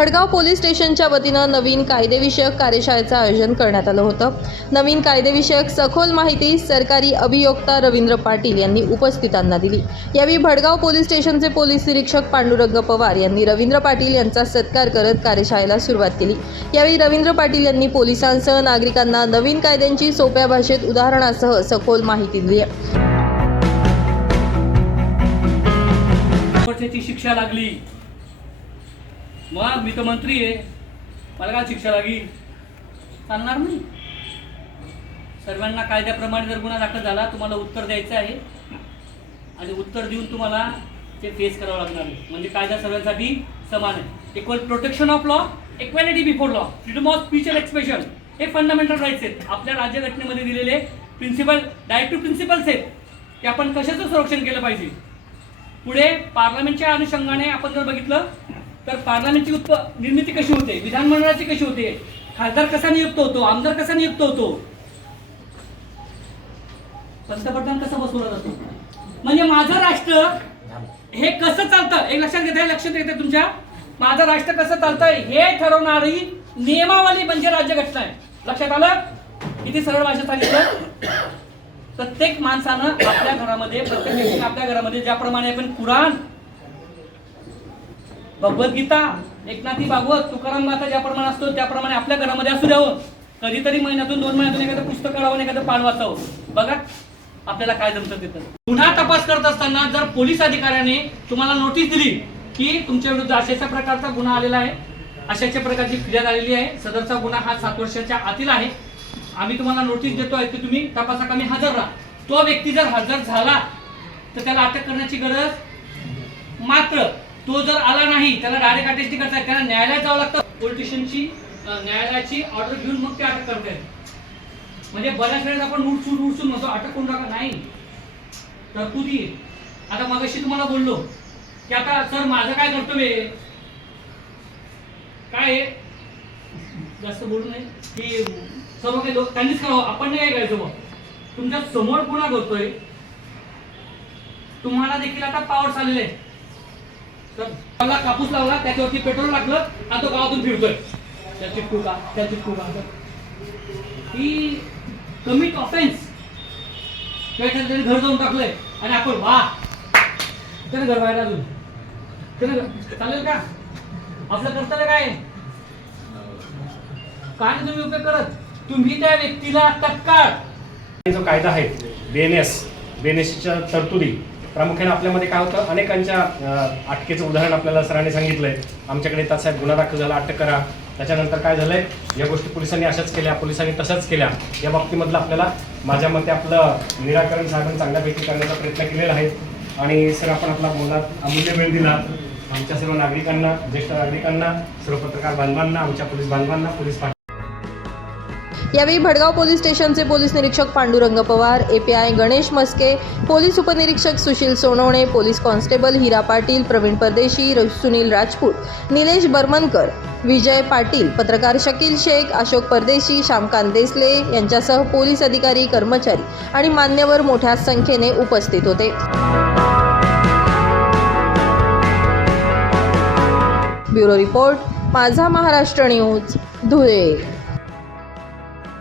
Bhadgaon police स्टेशनच्या वतीनं नवीन कायदेविषयक कार्यशाळेचं आयोजन करण्यात आलं होतं. नवीन कायदेविषयक सखोल माहिती सरकारी अभियोक्ता रवींद्र पाटील यांनी उपस्थितांना दिली. यावेळी भडगाव पोलीस स्टेशनचे पोलीस निरीक्षक पांडुरंग पवार यांनी रवींद्र पाटील यांचा सत्कार करत कार्यशाळेला सुरुवात केली. यावेळी रवींद्र पाटील यांनी पोलिसांसह नागरिकांना नवीन कायद्यांची सोप्या भाषेत उदाहरणासह सखोल माहिती दिली. शिक्षा लागली. मग मी तर मंत्री आहे. मला काय शिक्षा लागेल? चालणार नाही. सर्वांना कायद्याप्रमाणे जर गुन्हा दाखल झाला तुम्हाला उत्तर द्यायचं आहे. आणि उत्तर देऊन तुम्हाला ते फेस करावं लागणार आहे. म्हणजे कायदा सर्वांसाठी समान आहे. Equal protection of law equality before law freedom of speech and expression हे फंडामेंटल राईट्स आहेत. आपल्या राज्यघटनेमध्ये दिलेले प्रिन्सिपल डायरेक्टिव्ह प्रिन्सिपल्स आहेत. की आपण कशाचं संरक्षण केलं पाहिजे? पुढे पार्लमेंटच्या अनुषंगाने आपण जर बघितलं तर पार्लमेंटची उत्प निर्मिती कशी होते? विधानमंडळाची कशी होते? खासदार कसा नियुक्त होतो? आमदार कसा नियुक्त होतो? पंतप्रधान कसा बसवला जातो? म्हणजे माझं राष्ट्र हे कसं चालतं? एक लक्षात घेता लक्षात येते तुमच्या? माझं राष्ट्र कसं चालतंय हे ठरवणारी नियमावली म्हणजे राज्यघटना आहे. लक्षात आलं? किती सरळ भाषेत सांगितलं? प्रत्येक माणसानं आपल्या घरामध्ये प्रत्येक व्यक्तीने आपल्या घरामध्ये ज्याप्रमाणे आपण कुराण भगवद्गीता एकनाथी भागवत तुकाराम गाथा ज्याप्रमाणे असतो त्याप्रमाणे आपल्या घरामध्ये असू द्यावं. कधीतरी महिन्यातून दोन महिन्यातून एखादं पुस्तक काढावं एखादं पान वाचावं. बघा आपल्याला काय जमतं तिथं. गुन्हा तपास करत असताना जर पोलीस अधिकाऱ्याने तुम्हाला नोटीस दिली की तुमच्या विरुद्ध अशाच्या प्रकारचा गुन्हा आलेला आहे अशाच्या प्रकारची फिर्याद आलेली आहे सदरचा गुन्हा हा सात वर्षाच्या आतील आहे आम्ही तुम्हाला नोटीस देतो आहे की तुम्ही तपासाकामी हजर राहा. तो व्यक्ती जर हजर झाला तर त्याला अटक करण्याची गरज मात्र तो जर आला नाही त्याला डायरेक्ट अटेस्टी करता येत त्याला न्यायालयात जावं लागतं. पोलिटिशियनची न्यायालयाची ऑर्डर घेऊन मग ते अटक करता येते म्हणजे बऱ्याच वेळेस आपण उठसून उठसून म्हणतो अटक करून टाका. नाही. तरतुदी आता मगाशी तुम्हाला बोललो की आता सर माझं काय कर्तव्य आहे? काय आहे? जास्त बोलू नये. की सर्व काही लोक त्यांनीच करावं. आपण नाही काय करायचं बुवा. तुमच्यासमोर गुन्हा करतोय? तुम्हाला देखील आता पावर चाललेले आहे तर मला कापूस लावला त्याच्यावरती पेट्रोल लागलं आणि तो गावातून फिरतोय. त्या चिटकू का त्या चिटकू का ही कमिट ऑफेन्स त्याने घर जाऊन टाकलंय आणि आपण वा. त्याने घर बाहेर अजून. त्याने चालेल का? आपलं कर्तव्य काय? काय तुम्ही उपयोग करत. तुम्ही त्या व्यक्तीला तत्काळ. जो कायदा आहे बेनेस बेनेसच्या तरतुदी प्रामुख्याने आपल्यामध्ये काय होतं अनेकांच्या अटकेचं उदाहरण आपल्याला सरांनी सांगितलंय. आमच्याकडे तसा गुन्हा दाखल झाला अटक करा. त्याच्यानंतर काय झालंय या गोष्टी पोलिसांनी अशाच केल्या पोलिसांनी तशाच केल्या. या बाबतीमधलं आपल्याला माझ्या मते आपलं निराकरण साधन चांगल्यापैकी करण्याचा प्रयत्न केलेला आहे. आणि सर आपण आपला बोलात अमूल्य वेळ दिला. आमच्या सर्व नागरिकांना ज्येष्ठ नागरिकांना सर्व पत्रकार बांधवांना आमच्या पोलीस बांधवांना पोलीस यावेळी भडगाव पोलीस स्टेशनचे पोलीस निरीक्षक पांडुरंग पवार एपीआय गणेश मस्के पोलीस उपनिरीक्षक सुशील सोनवणे पोलीस कॉन्स्टेबल हिरा पाटील प्रवीण परदेशी र- सुनील राजपूत निलेश बर्मनकर विजय पाटील पत्रकार शकील शेख अशोक परदेशी श्यामकांत देसले यांच्यासह पोलीस अधिकारी कर्मचारी आणि मान्यवर मोठ्या संख्येने उपस्थित होते. ब्युरो रिपोर्ट माझा महाराष्ट्र न्यूज धुळे.